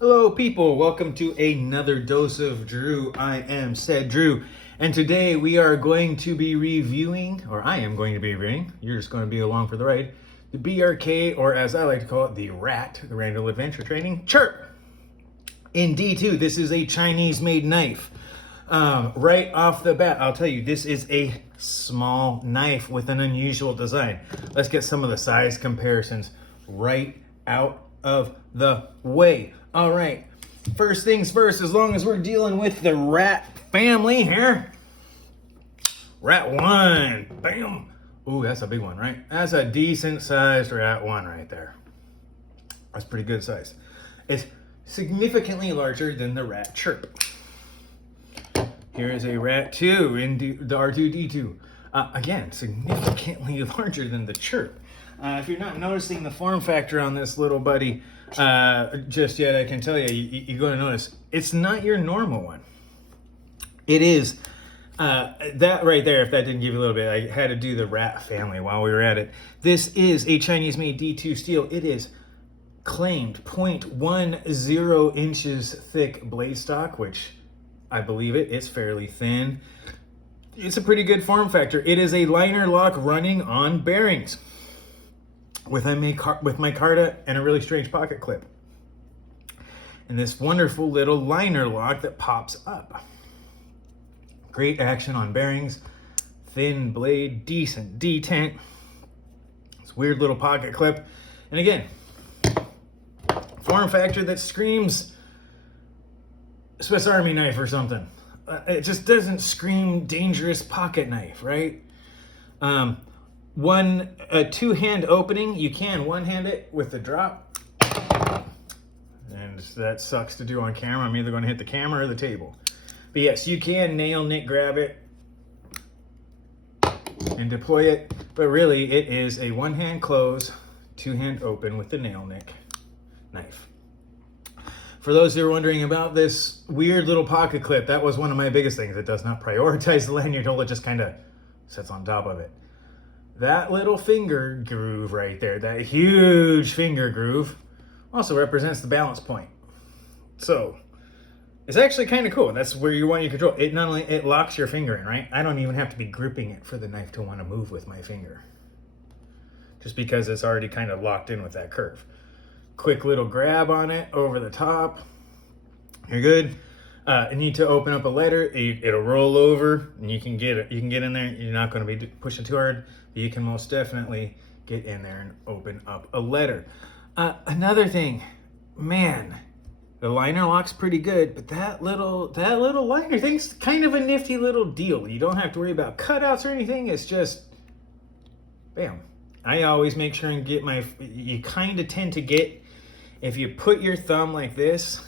Hello people, welcome to another dose of Drew. I am said Drew, and today we are going to be reviewing, or I am going to be reviewing, you're just going to be along for the ride, the BRK, or as I like to call it, the RAT, the Randall Adventure Training Chirp. In D2, this is a Chinese-made knife. Right off the bat, I'll tell you, this is a small knife with an unusual design. Let's get some of the size comparisons right out of the way. All right, first things first, as long as we're dealing with the RAT family here, RAT 1, bam. Ooh, that's a big one, right? That's a decent sized RAT 1 right there. That's pretty good size. It's significantly larger than the RAT Chirp. Here is a RAT 2 in the R2D2. Again, significantly larger than the Chirp. If you're not noticing the form factor on this little buddy just yet, I can tell you, you're going to notice it's not your normal one. It is that right there. If that didn't give you a little bit, I had to do the RAT family while we were at it. This is a Chinese-made D2 steel. It is claimed 0.10 inches thick blade stock, which I believe it's fairly thin. It's a pretty good form factor. It is a liner lock running on bearings with micarta and a really strange pocket clip. And this wonderful little liner lock that pops up. Great action on bearings, thin blade, decent detent. This weird little pocket clip. And again, form factor that screams Swiss Army knife or something. It just doesn't scream dangerous pocket knife, right? A two-hand opening. You can one-hand it with the drop. And that sucks to do on camera. I'm either going to hit the camera or the table. But yes, you can nail nick grab it and deploy it. But really, it is a one-hand close, two-hand open with the nail nick knife. For those who are wondering about this weird little pocket clip, that was one of my biggest things. It does not prioritize the lanyard hole, it just kind of sits on top of it. That little finger groove right there, that huge finger groove, also represents the balance point. So, it's actually kind of cool. That's where you want your control. It not only, it locks your finger in, right? I don't even have to be gripping it for the knife to want to move with my finger. Just because it's already kind of locked in with that curve. Quick little grab on it over the top. You're good. You need to open up a letter. It'll roll over, and you can get it. You can get in there. You're not going to be pushing too hard, but you can most definitely get in there and open up a letter. Another thing, man, the liner lock's pretty good, but that little liner thing's kind of a nifty little deal. You don't have to worry about cutouts or anything. It's just, bam. I always make sure and get you kind of tend to get, if you put your thumb like this,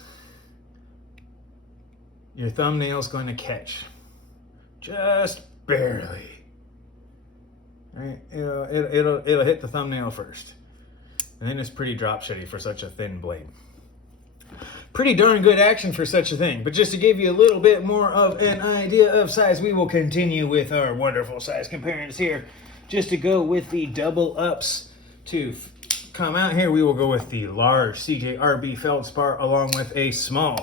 your thumbnail's going to catch. Just barely. Right? It'll hit the thumbnail first. And then it's pretty drop shitty for such a thin blade. Pretty darn good action for such a thing. But just to give you a little bit more of an idea of size, we will continue with our wonderful size comparisons here. Just to go with the double ups to come out here, we will go with the large CJRB feldspar along with a small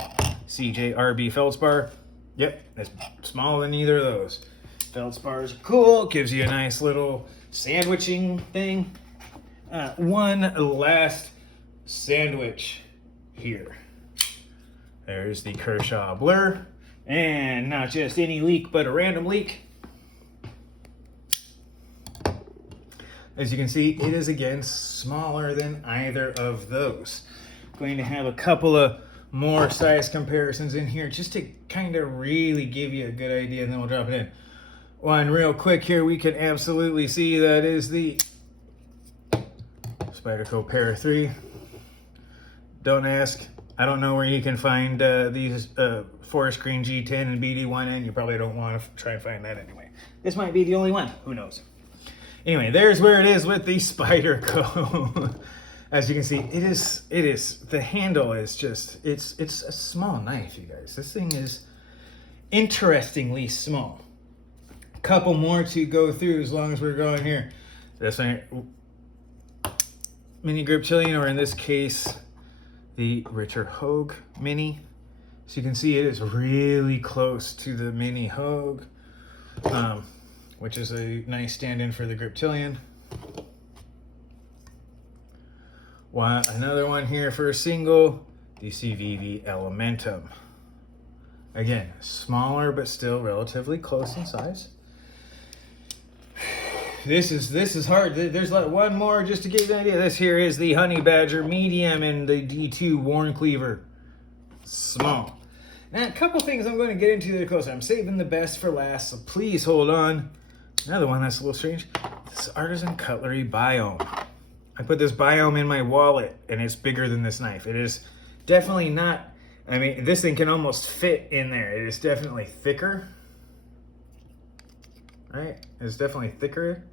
CJRB feldspar. Yep, it's smaller than either of those. Feldspars are cool, gives you a nice little sandwiching thing. One last sandwich here. There's the Kershaw Blur, and not just any leak, but a random leak. As you can see, it is again smaller than either of those. Going to have a couple of more size comparisons in here just to kind of really give you a good idea, and then we'll drop it in. One real quick here, we can absolutely see that is the Spyderco Para 3. Don't ask. I don't know where you can find these forest green G10 and BD1N. You probably don't want to try and find that anyway. This might be the only one. Who knows? Anyway, there's where it is with the Spyderco. As you can see, it is, the handle is just, it's a small knife, you guys. This thing is interestingly small. A couple more to go through as long as we're going here. This one, mini grip Chilean, or in this case, the Richter Hogue Mini. So you can see it is really close to the Mini Hogue, which is a nice stand-in for the Griptilian. Another one here for a single, the CVV Elementum. Again, smaller but still relatively close in size. This is hard. There's like one more just to give you an idea. This here is the Honey Badger Medium and the D2 Worn Cleaver. Small. Now, a couple things I'm going to get into that are closer. I'm saving the best for last, so please hold on. Another one that's a little strange. This Artisan Cutlery Biome. I put this Biome in my wallet, and it's bigger than this knife. It is definitely not, I mean, this thing can almost fit in there. It is definitely thicker. Right? It's definitely thicker.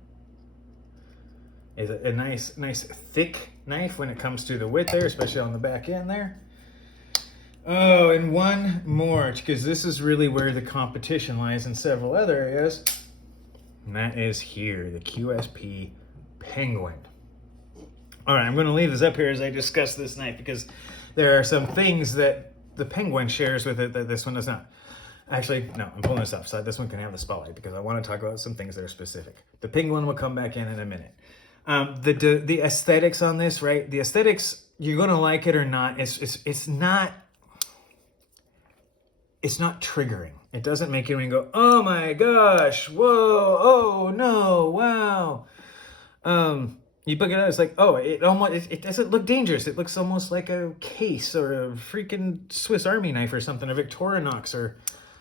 It's a nice thick knife when it comes to the width there, especially on the back end there. Oh, and one more, because this is really where the competition lies in several other areas. And that is here, the QSP Penguin. All right, I'm going to leave this up here as I discuss this knife, because there are some things that the Penguin shares with it that this one does not. Actually, no, I'm pulling this off so this one can have the spotlight, because I want to talk about some things that are specific. The Penguin will come back in a minute. The aesthetics on this, right? The aesthetics, you're going to like it or not. It's not triggering. It doesn't make you go, oh my gosh, whoa, oh no, wow. You look at it, it's like, oh, it doesn't look dangerous. It looks almost like a case or a freaking Swiss Army knife or something, a Victorinox or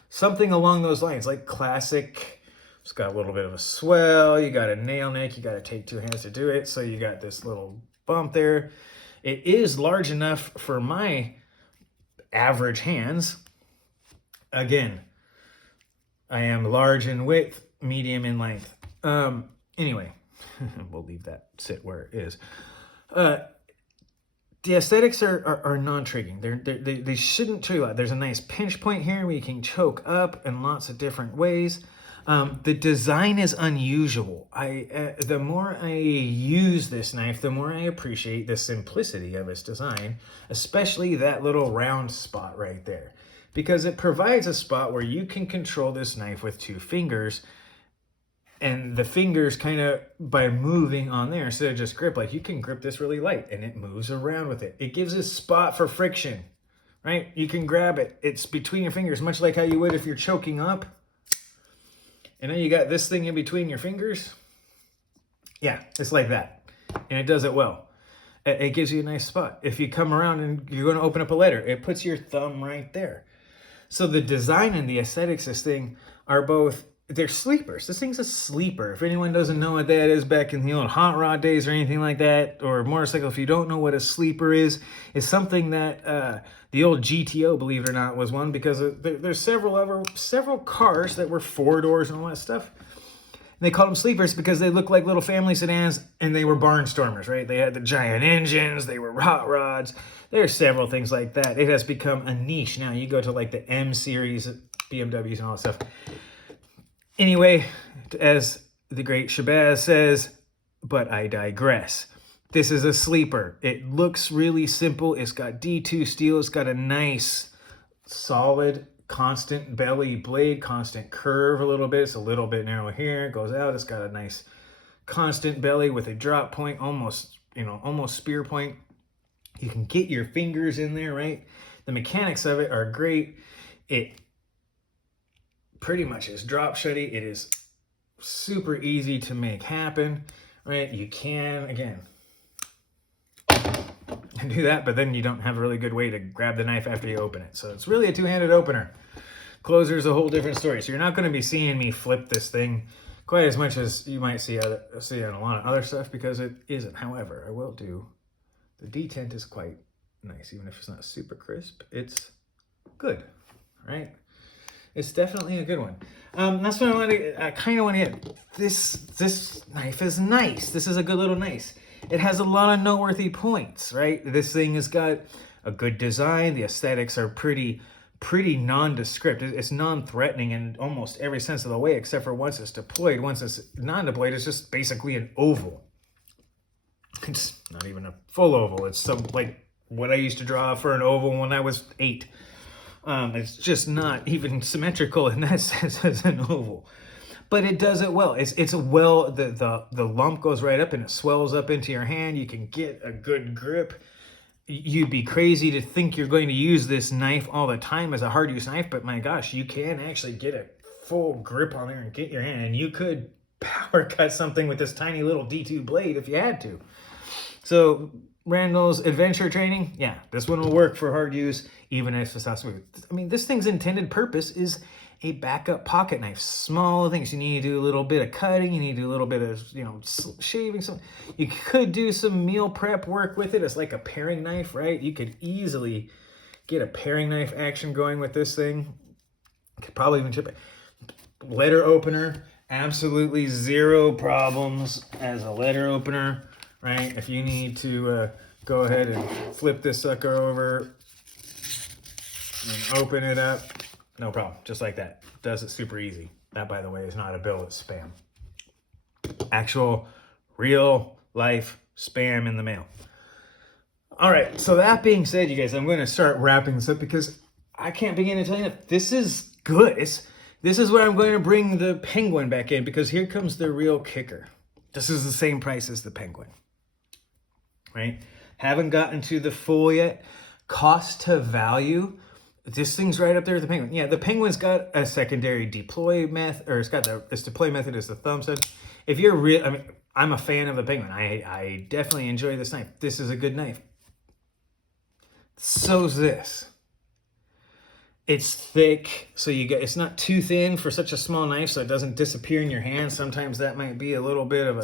something along those lines, like classic. It's got a little bit of a swell. You got a nail nick. You got to take two hands to do it. So you got this little bump there. It is large enough for my average hands. Again, I am large in width, medium in length. Anyway, we'll leave that sit where it is. The aesthetics are non-triggering. They shouldn't trigger a lot. There's a nice pinch point here where you can choke up in lots of different ways. The design is unusual. The more I use this knife, the more I appreciate the simplicity of its design, especially that little round spot right there, because it provides a spot where you can control this knife with two fingers, and the fingers kind of, by moving on there, instead of just grip, like you can grip this really light and it moves around with it. It gives a spot for friction, right? You can grab it. It's between your fingers, much like how you would if you're choking up. And then you got this thing in between your fingers. Yeah, it's like that. And it does it well. It gives you a nice spot. If you come around and you're going to open up a letter, it puts your thumb right there. So the design and the aesthetics of this thing are both, they're sleepers. This thing's a sleeper. If anyone doesn't know what that is back in the old hot rod days or anything like that, or motorcycle, if you don't know what a sleeper is, it's something that the old GTO, believe it or not, was one, because there's several cars that were 4 doors and all that stuff. And they called them sleepers because they looked like little family sedans, and they were barnstormers, right? They had the giant engines, they were hot rods. There are several things like that. It has become a niche now. You go to like the M series, BMWs and all that stuff. Anyway, as the great Shabazz says, but I digress. This is a sleeper. It looks really simple. It's got D2 steel. It's got a nice, solid, constant belly blade, constant curve a little bit. It's a little bit narrow here. It goes out. It's got a nice constant belly with a drop point, almost spear point. You can get your fingers in there, right? The mechanics of it are great. It pretty much is drop shutty. It is super easy to make happen, right? You can, again, do that, but then you don't have a really good way to grab the knife after you open it. So it's really a two-handed opener. Closer is a whole different story. So you're not going to be seeing me flip this thing quite as much as you might see on a lot of other stuff, because it isn't. However, I will do, the detent is quite nice. Even if it's not super crisp, it's good, right? It's definitely a good one. That's what I kind of want to get. This knife is nice. This is a good little nice. It has a lot of noteworthy points, right? This thing has got a good design. The aesthetics are pretty nondescript. It's non-threatening in almost every sense of the way, except for once it's deployed. Once it's non-deployed, it's just basically an oval. It's not even a full oval. It's some, like, what I used to draw for an oval when I was 8. It's just not even symmetrical in that sense as an oval. But it does it well. It's a well, the lump goes right up and it swells up into your hand. You can get a good grip. You'd be crazy to think you're going to use this knife all the time as a hard use knife, but my gosh, you can actually get a full grip on there and get your hand, and you could power cut something with this tiny little D2 blade if you had to. So Randall's adventure training, yeah, this one will work for hard use, even if it's not smooth. I mean, this thing's intended purpose is a backup pocket knife. Small things. You need to do a little bit of cutting. You need to do a little bit of, shaving. You could do some meal prep work with it. It's like a paring knife, right? You could easily get a paring knife action going with this thing. Could probably even chip it. Letter opener, absolutely zero problems as a letter opener, right? If you need to go ahead and flip this sucker over and open it up, no problem, just like that. Does it super easy. That, by the way, is not a bill, it's spam. Actual, real life spam in the mail. All right, so that being said, you guys, I'm going to start wrapping this up because I can't begin to tell you enough. This is good. This is where I'm going to bring the Penguin back in, because here comes the real kicker. This is the same price as the Penguin, right? Haven't gotten to the full yet. Cost to value, this thing's right up there with the Penguin. Yeah, the Penguin's got a secondary deploy method, or its deploy method is the thumb set. If you're real, I mean, I'm a fan of the Penguin. I definitely enjoy this knife. This is a good knife. So's this. It's thick, so it's not too thin for such a small knife, so it doesn't disappear in your hand. Sometimes that might be a little bit of a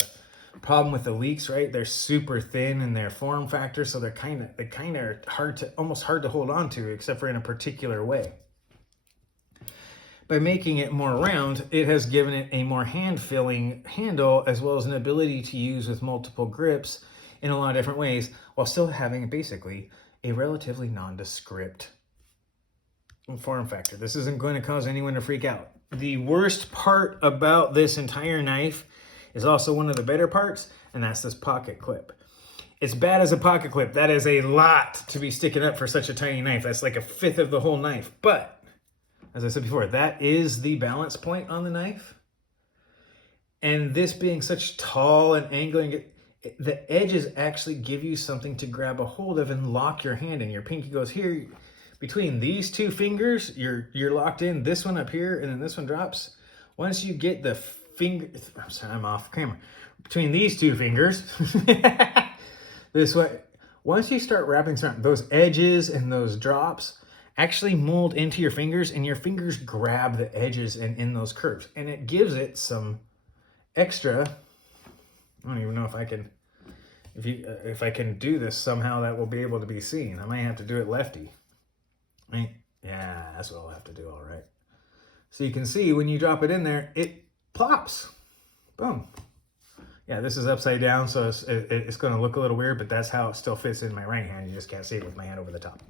problem with the leaks, right? They're super thin in their form factor, so they're kind of almost hard to hold on to, except for in a particular way. By making it more round, it has given it a more hand-filling handle, as well as an ability to use with multiple grips in a lot of different ways, while still having basically a relatively nondescript form factor. This isn't going to cause anyone to freak out. The worst part about this entire knife is also one of the better parts, and that's this pocket clip. It's bad as a pocket clip. That is a lot to be sticking up for such a tiny knife. That's like a fifth of the whole knife. But, as I said before, that is the balance point on the knife. And this being such tall and angling, the edges actually give you something to grab a hold of and lock your hand in. Your pinky goes here. Between these two fingers, you're locked in. This one up here, and then this one drops. Once you get the finger, I'm sorry, I'm off camera. Between these two fingers, this way. Once you start wrapping around, those edges and those drops actually mold into your fingers, and your fingers grab the edges and in those curves, and it gives it some extra. I don't even know if I can, if I can do this somehow that will be able to be seen. I might have to do it lefty. Right? Yeah, that's what I'll have to do, all right. So you can see when you drop it in there, it plops. Boom. Yeah, this is upside down, so it's going to look a little weird, but that's how it still fits in my right hand. You just can't see it with my hand over the top.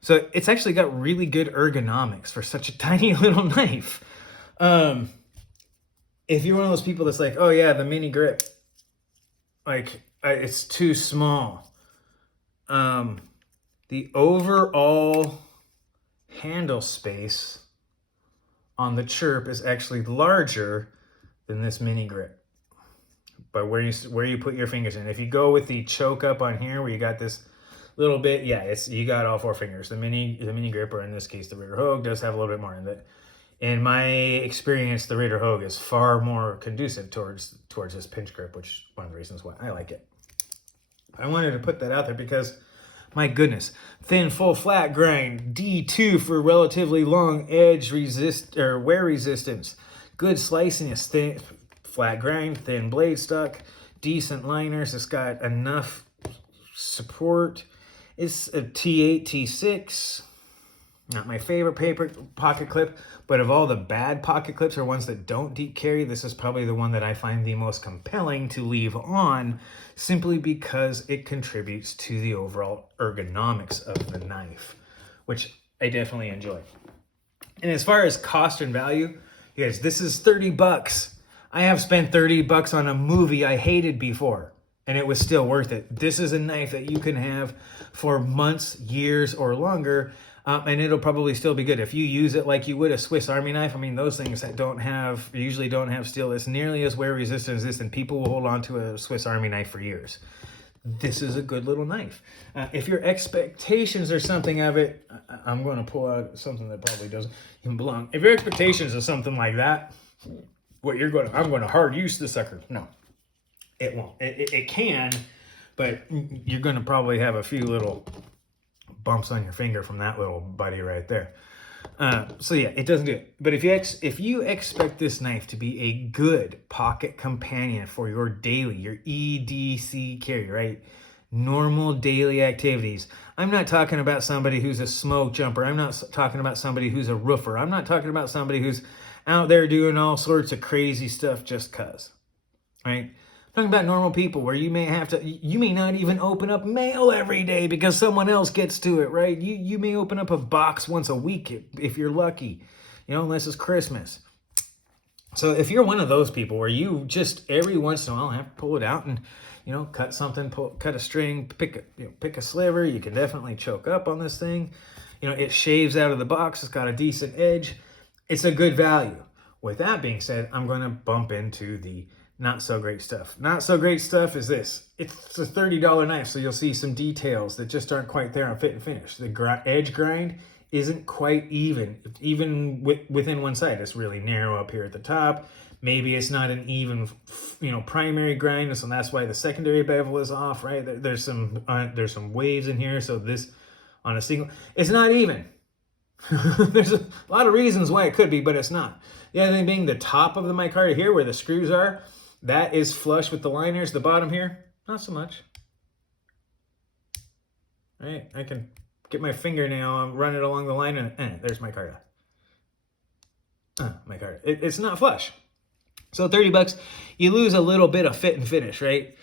So it's actually got really good ergonomics for such a tiny little knife. If you're one of those people that's like, oh yeah, the mini grip, like it's too small. The overall handle space on the Churp is actually larger than this mini grip. But where you put your fingers in. If you go with the choke up on here, where you got this little bit, yeah, you got all 4 fingers. The mini grip, or in this case, the Ritter Hogue, does have a little bit more in it. In my experience, the Ritter Hogue is far more conducive towards this pinch grip, which is one of the reasons why I like it. I wanted to put that out there because, my goodness, thin, full, flat grind, D2 for relatively long edge wear resistance, good sliciness, thin, flat grind, thin blade stock, decent liners. It's got enough support. It's a T8, T6. Not my favorite pocket clip, but of all the bad pocket clips, or ones that don't deep carry, this is probably the one that I find the most compelling to leave on, simply because it contributes to the overall ergonomics of the knife, which I definitely enjoy. And as far as cost and value, you guys, this is $30. I have spent $30 on a movie I hated before. and it was still worth it. This is a knife that you can have for months, years, or longer, and it'll probably still be good. If you use it like you would a Swiss Army knife, I mean, those things that usually don't have steel that's nearly as wear resistant as this, and people will hold on to a Swiss Army knife for years. This is a good little knife. If your expectations are something of it, I'm going to pull out something that probably doesn't even belong. If your expectations are something like that, I'm going to hard use this sucker. No, it won't. It can, but you're going to probably have a few little bumps on your finger from that little buddy right there. So yeah, it doesn't do it. But if you expect this knife to be a good pocket companion for your EDC carry, right? Normal daily activities. I'm not talking about somebody who's a smoke jumper. I'm not talking about somebody who's a roofer. I'm not talking about somebody who's out there doing all sorts of crazy stuff just cause, right? I'm talking about normal people where you may not even open up mail every day because someone else gets to it, right? You may open up a box once a week if you're lucky, unless it's Christmas. So if you're one of those people where you just every once in a while have to pull it out and, cut something, cut a string, pick a sliver, you can definitely choke up on this thing. It shaves out of the box. It's got a decent edge. It's a good value. With that being said, I'm going to bump into the not so great stuff. Not so great stuff is this. It's a $30 knife, so you'll see some details that just aren't quite there on fit and finish. The edge grind isn't quite even within one side. It's really narrow up here at the top. Maybe it's not an even, primary grind, so that's why the secondary bevel is off, right? There's some waves in here, so this on a single, it's not even. There's a lot of reasons why it could be, but it's not. The other thing being the top of the micarta here, where the screws are, that is flush with the liners. The bottom here, not so much. Right? I can get my fingernail and run it along the line, and there's micarta. Micarta. It's not flush. So $30, you lose a little bit of fit and finish, right?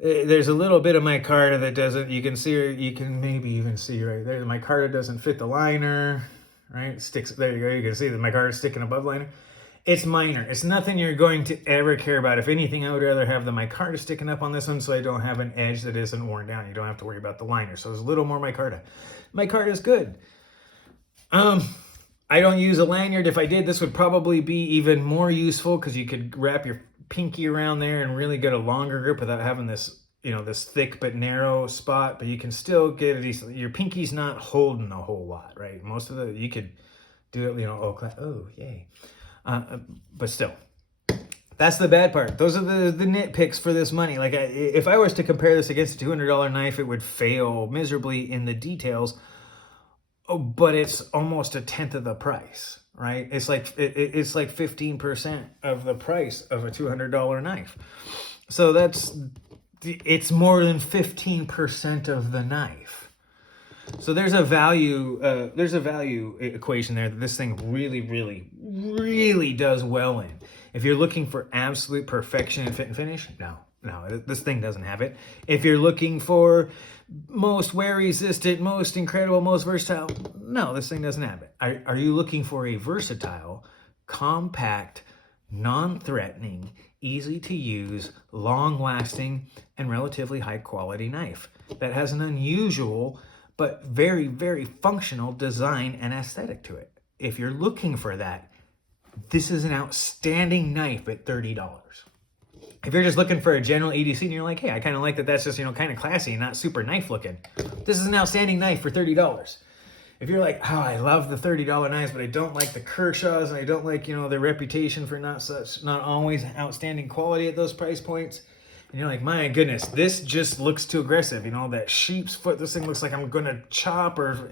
There's a little bit of micarta that doesn't, you can maybe even see right there, the micarta doesn't fit the liner, right? Sticks, there you go, you can see the micarta sticking above liner. It's minor. It's nothing you're going to ever care about. If anything, I would rather have the micarta sticking up on this one so I don't have an edge that isn't worn down. You don't have to worry about the liner. So there's a little more micarta. Micarta is good. I don't use a lanyard. If I did, this would probably be even more useful because you could wrap your pinky around there and really get a longer grip without having this, this thick but narrow spot. But you can still get a decent, your pinky's not holding a whole lot, right? Most of you could do it, oh, yay. But still, that's the bad part. Those are the nitpicks for this money. Like if I was to compare this against a $200 knife, it would fail miserably in the details. Oh, but it's almost a tenth of the price, right? It's like 15% of the price of a $200 knife. So it's more than 15% of the knife. So there's a value equation there that this thing really, really, really does well in. If you're looking for absolute perfection in fit and finish, no, this thing doesn't have it. If you're looking for most wear resistant, most incredible, most versatile, no, this thing doesn't have it. Are you looking for a versatile, compact, non-threatening, easy to use, long-lasting, and relatively high-quality knife that has an unusual but very, very functional design and aesthetic to it? If you're looking for that, this is an outstanding knife at $30. If you're just looking for a general EDC and you're like, hey, I kind of like that that's just, kind of classy and not super knife looking, this is an outstanding knife for $30. If you're like, oh, I love the $30 knives, but I don't like the Kershaws and I don't like, their reputation for not always outstanding quality at those price points, and you're like, my goodness, this just looks too aggressive. That sheep's foot, this thing looks like I'm going to chop, or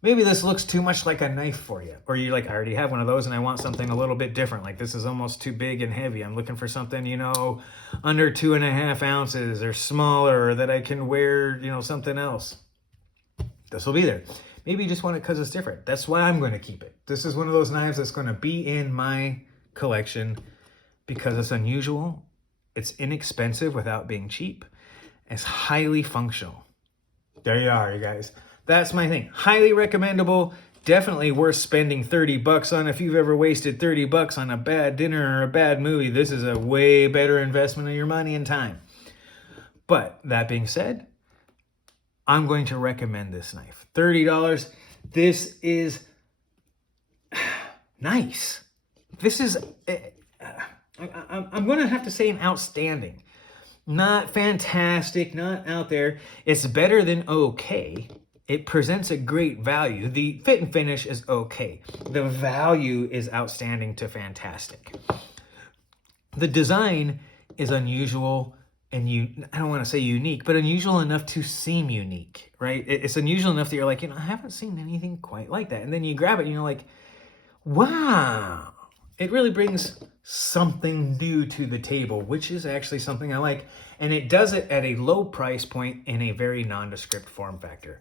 maybe this looks too much like a knife for you. Or you're like, I already have one of those and I want something a little bit different. Like this is almost too big and heavy. I'm looking for something, under 2.5 ounces or smaller, or that I can wear, something else. This will be there. Maybe you just want it because it's different. That's why I'm going to keep it. This is one of those knives that's going to be in my collection because it's unusual. It's inexpensive without being cheap. It's highly functional. There you are, you guys. That's my thing. Highly recommendable. Definitely worth spending $30 on. If you've ever wasted $30 on a bad dinner or a bad movie, this is a way better investment of your money and time. But that being said, I'm going to recommend this knife. $30. This is nice. This is, I'm going to have to say, an outstanding. Not fantastic, not out there. It's better than okay. It presents a great value. The fit and finish is okay. The value is outstanding to fantastic. The design is unusual and I don't want to say unique, but unusual enough to seem unique, right? It's unusual enough that you're like, I haven't seen anything quite like that. And then you grab it and you're like, wow. It really brings something new to the table, which is actually something I like. And it does it at a low price point in a very nondescript form factor.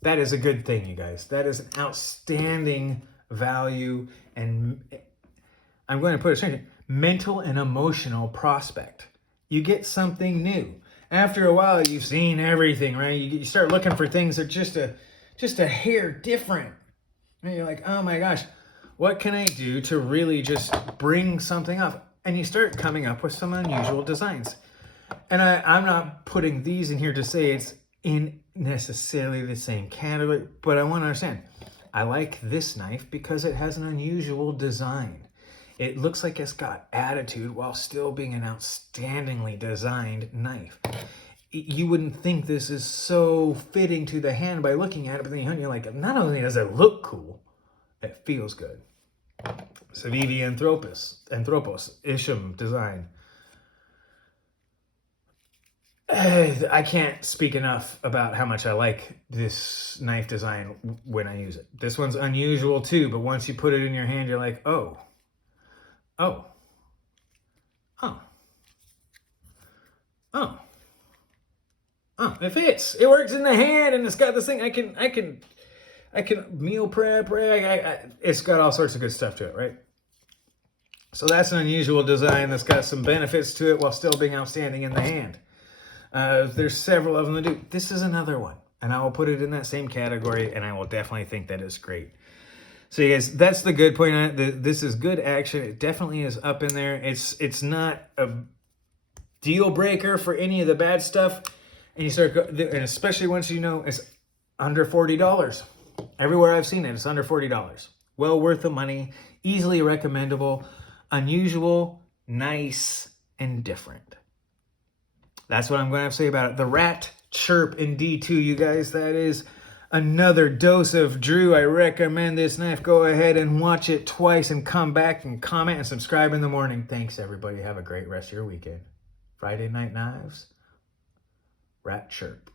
That is a good thing, you guys. That is an outstanding value, and I'm going to put it straight, mental and emotional prospect. You get something new. After a while, you've seen everything, right? You start looking for things that are just a hair different. And you're like, oh my gosh, what can I do to really just bring something up? And you start coming up with some unusual designs. And I'm not putting these in here to say it's in necessarily the same category, but I want to understand. I like this knife because it has an unusual design. It looks like it's got attitude while still being an outstandingly designed knife. You wouldn't think this is so fitting to the hand by looking at it, but then you're like, not only does it look cool, it feels good. Civivi Anthropos, Isham design. I can't speak enough about how much I like this knife design when I use it. This one's unusual too, but once you put it in your hand, you're like, oh, it fits. It works in the hand, and it's got this thing. I can meal prep, right? It's got all sorts of good stuff to it, right? So that's an unusual design that's got some benefits to it while still being outstanding in the hand. There's several of them that do. This is another one, and I will put it in that same category, and I will definitely think that it's great. So you guys, that's the good point on it. This is good action. It definitely is up in there. It's not a deal breaker for any of the bad stuff, and you start, and especially once you know it's under $40. Everywhere I've seen it, it's under $40. Well worth the money, easily recommendable, unusual, nice, and different. That's what I'm going to have to say about it. The Rat Chirp in D2, you guys. That is another dose of Drew. I recommend this knife. Go ahead and watch it twice and come back and comment and subscribe in the morning. Thanks, everybody. Have a great rest of your weekend. Friday Night Knives, Rat Chirp.